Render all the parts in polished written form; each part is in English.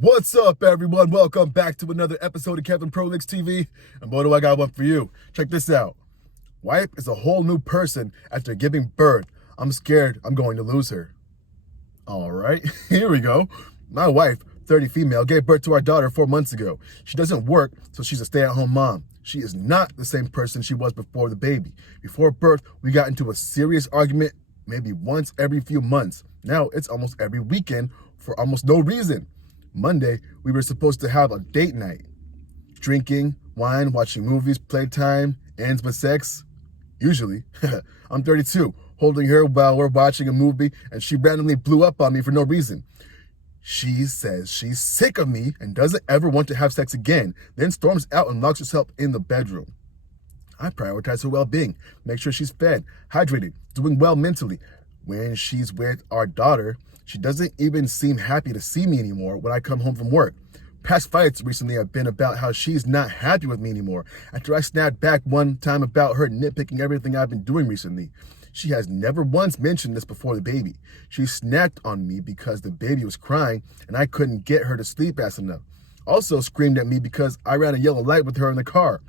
What's up, everyone? Welcome back to another episode of Kevin Prolix TV. And boy, do I got one for you. Check this out. Wife is a whole new person after giving birth. I'm scared I'm going to lose her. All right, here we go. My wife, 30 female, gave birth to our daughter 4 months ago. She doesn't work, so she's a stay-at-home mom. She is not the same person she was before the baby. Before birth, we got into a serious argument maybe once every few months. Now it's almost every weekend for almost no reason. Monday, we were supposed to have a date night. Drinking, wine, watching movies, playtime, ends with sex. Usually. I'm 32, holding her while we're watching a movie, and she randomly blew up on me for no reason. She says she's sick of me and doesn't ever want to have sex again, then storms out and locks herself in the bedroom. I prioritize her well-being, make sure she's fed, hydrated, doing well mentally. When she's with our daughter, she doesn't even seem happy to see me anymore when I come home from work. Past fights recently have been about how she's not happy with me anymore after I snapped back one time about her nitpicking everything I've been doing recently. She has never once mentioned this before the baby. She snapped on me because the baby was crying and I couldn't get her to sleep fast enough. Also screamed at me because I ran a yellow light with her in the car.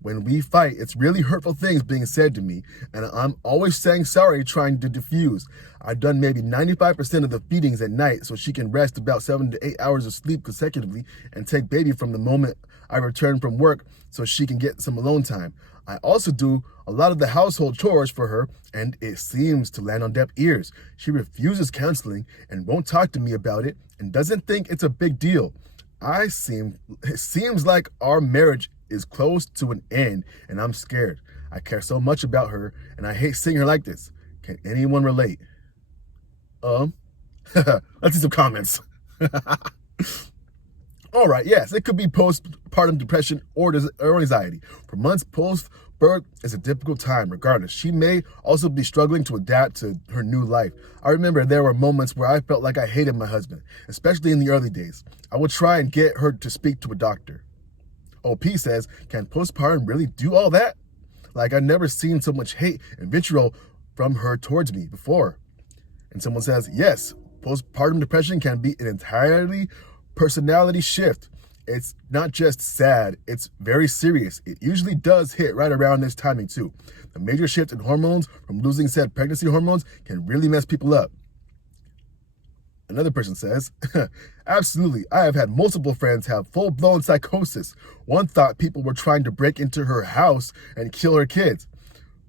When we fight, it's really hurtful things being said to me, and I'm always saying sorry, trying to diffuse. I've done maybe 95% of the feedings at night so she can rest about 7 to 8 hours of sleep consecutively and take baby from the moment I return from work so she can get some alone time. I also do a lot of the household chores for her, and it seems to land on deaf ears. She refuses counseling and won't talk to me about it and doesn't think it's a big deal. It seems like our marriage is close to an end, and I'm scared. I care so much about her, and I hate seeing her like this. Can anyone relate? Let's see some comments. All right, yes, it could be postpartum depression or anxiety. For months post-birth is a difficult time, regardless. She may also be struggling to adapt to her new life. I remember there were moments where I felt like I hated my husband, especially in the early days. I would try and get her to speak to a doctor. OP says, can postpartum really do all that? Like, I've never seen so much hate and vitriol from her towards me before. And someone says, yes, postpartum depression can be an entirely personality shift. It's not just sad, it's very serious. It usually does hit right around this timing too. The major shift in hormones from losing said pregnancy hormones can really mess people up. Another person says, absolutely, I have had multiple friends have full-blown psychosis. One thought people were trying to break into her house and kill her kids.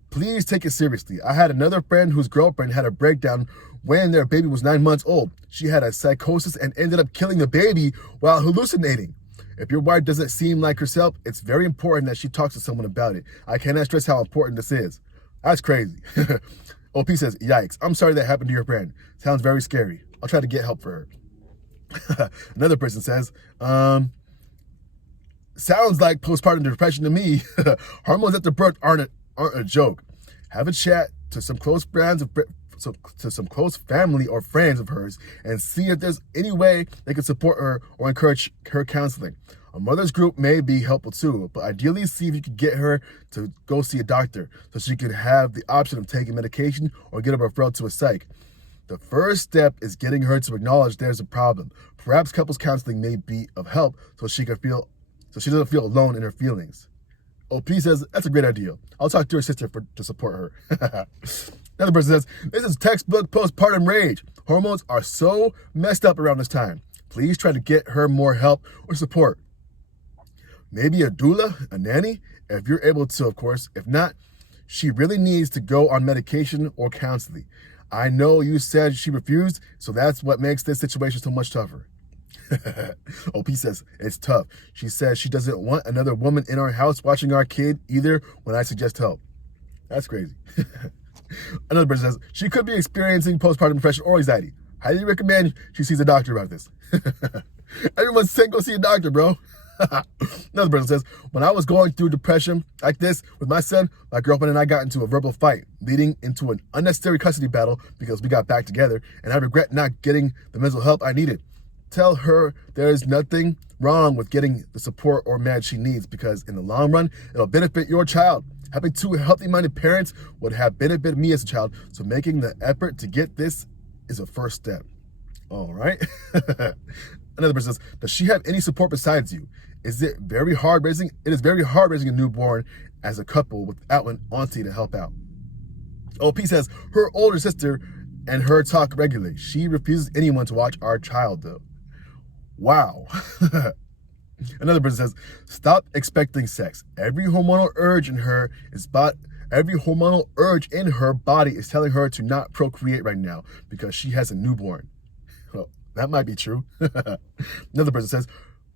Please take it seriously. I had another friend whose girlfriend had a breakdown when their baby was 9 months old. She had a psychosis and ended up killing the baby while hallucinating. If your wife doesn't seem like herself, it's very important that she talks to someone about it. I cannot stress how important this is. That's crazy. OP says, yikes, I'm sorry that happened to your friend. Sounds very scary. I'll try to get help for her. Another person says, sounds like postpartum depression to me. Hormones after birth aren't a joke. Have a chat to some close close family or friends of hers and see if there's any way they can support her or encourage her counseling. A mother's group may be helpful too, but ideally see if you could get her to go see a doctor so she could have the option of taking medication or get a referral to a psych. The first step is getting her to acknowledge there's a problem. Perhaps couples counseling may be of help so she doesn't feel alone in her feelings. OP says, that's a great idea. I'll talk to her sister to support her. Another person says, this is textbook postpartum rage. Hormones are so messed up around this time. Please try to get her more help or support. Maybe a doula, a nanny, if you're able to, of course. If not, she really needs to go on medication or counseling. I know you said she refused, so that's what makes this situation so much tougher. OP says, it's tough. She says she doesn't want another woman in our house watching our kid either when I suggest help. That's crazy. Another person says, she could be experiencing postpartum depression or anxiety. Highly recommend she sees a doctor about this. Everyone's saying go see a doctor, bro. Another person says, when I was going through depression like this with my son, my girlfriend and I got into a verbal fight, leading into an unnecessary custody battle because we got back together, and I regret not getting the mental help I needed. Tell her there is nothing wrong with getting the support or meds she needs because in the long run, it'll benefit your child. Having two healthy-minded parents would have benefited me as a child, so making the effort to get this is a first step. All right. Another person says, does she have any support besides you? It is very hard raising a newborn as a couple without an auntie to help out. OP says, her older sister and her talk regularly. She refuses anyone to watch our child, though. Wow. Another person says, stop expecting sex. Every hormonal urge in her body is telling her to not procreate right now because she has a newborn. Well, that might be true. Another person says,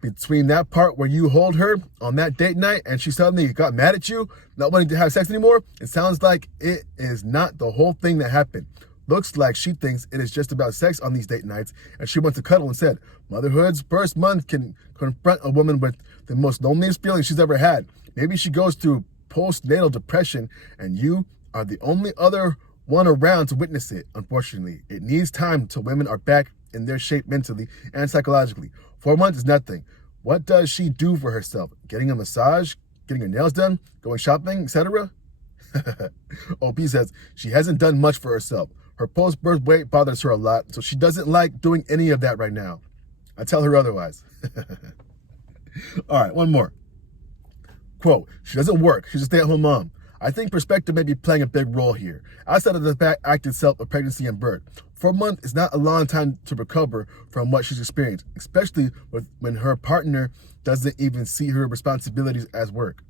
between that part where you hold her on that date night and she suddenly got mad at you, not wanting to have sex anymore, it sounds like it is not the whole thing that happened. Looks like she thinks it is just about sex on these date nights, and she wants to cuddle instead. Motherhood's first month can confront a woman with the most loneliest feeling she's ever had. Maybe she goes through postnatal depression, and you are the only other one around to witness it. Unfortunately, it needs time till women are back in their shape mentally and psychologically. 4 months is nothing. What does she do for herself? Getting a massage, getting her nails done, going shopping, etc.? OP says she hasn't done much for herself. Her post-birth weight bothers her a lot, so she doesn't like doing any of that right now. I tell her otherwise. All right, one more. Quote, she doesn't work. She's a stay-at-home mom. I think perspective may be playing a big role here. Outside of the act itself of pregnancy and birth, 4 months is not a long time to recover from what she's experienced, especially when her partner doesn't even see her responsibilities as work.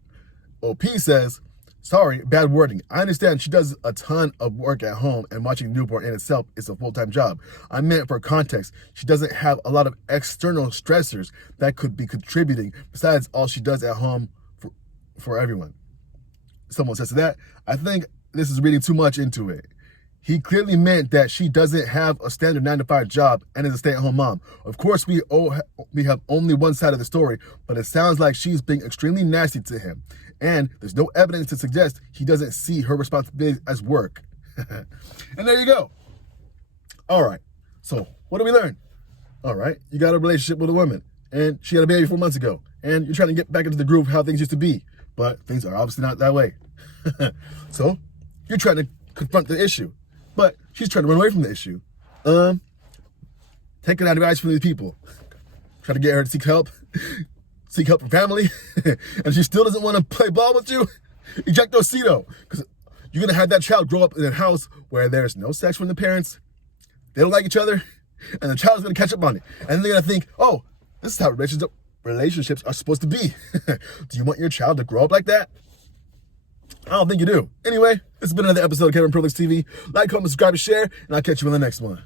OP says, sorry, bad wording. I understand she does a ton of work at home and watching newborn in itself is a full-time job. I meant for context, she doesn't have a lot of external stressors that could be contributing besides all she does at home for everyone. Someone says to that, I think this is reading too much into it. He clearly meant that she doesn't have a standard 9-to-5 job and is a stay-at-home mom. Of course, we have only one side of the story, but it sounds like she's being extremely nasty to him. And there's no evidence to suggest he doesn't see her responsibility as work. And there you go. All right. So what do we learn? All right. You got a relationship with a woman and she had a baby 4 months ago and you're trying to get back into the groove of how things used to be, but things are obviously not that way. So you're trying to confront the issue, but she's trying to run away from the issue. Taking advice from these people, trying to get her to seek help from family, and she still doesn't want to play ball with you. Ejectocito, because you're gonna have that child grow up in a house where there's no sex from the parents, they don't like each other, and the child's gonna catch up on it, and they're gonna think, oh, this is how relationships are supposed to be. Do you want your child to grow up like that? I don't think you do. Anyway, this has been another episode of Kevin Pro Lex TV. Like, comment, subscribe, and share, and I'll catch you in the next one.